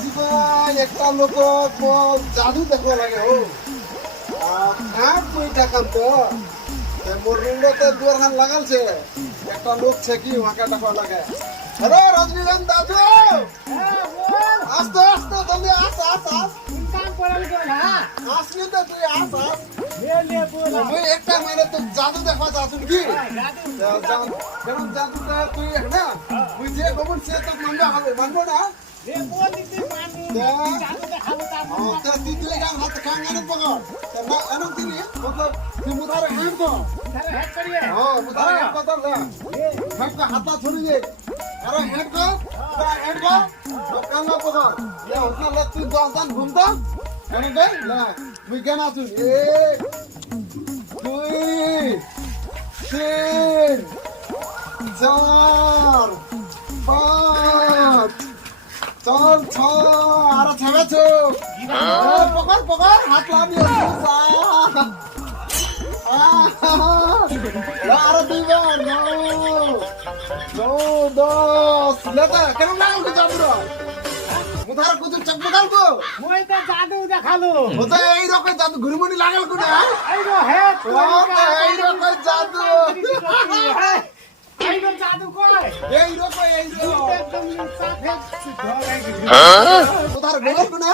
জীবন একটা লোক জাদু দেখো লাগে ও আর তুই দেখান তো মোর রুমতে দুয়ার খান লাগালছে একটা লোক ছে কি ওয়াকা টাকা লাগে আরে রজনীকান্ত দাদু আস্তে আস্তে জলদি আস আস আস কাম করালি তো না আসলি তো তুই আস আস লে বল তুই একটা মানে তো জাদু দেখা যাচ্ছ কি জাদু কেন জাদুটা তুই না তুই যে গোবর সে তো মানবো না লে বল দিতে মানি জাদু দেখাবো তা তুই গান হাত খাঙ্গানো পকড় না এনো দিনি মতলব তুই মুদারে হ্যান্ড কর তারে হ্যাক করিয়ে হ্যাঁ মুদারে হ্যান্ড কর না হ্যান্ড কা হাতা ছড়িয়ে আরে হ্যান্ড কর হ্যান্ড কর কাঙ্গা পকড় এ হসনা লে তুই দান ঘুমতা এনে দে না তুই গান আছু এ দুই তিন চার পাঁচ চল ছয় আর ছেড়েছো পকড় পকড় হাত লাগিয়ে আর দুইবার দশ লেতা কেন লাগাল তো চাপড়ো মুধার কুতুর চাপড়ো গাল তো মই তো জাদু দেখালো ওটা এই রকম জাদু ঘুরিমুনি লাগাল কোনে এই গো হ্যাক এই রকম জাদু এই গো জাদু কয় এই রকম একদম সাফে ধরে মুধার গোল কোনে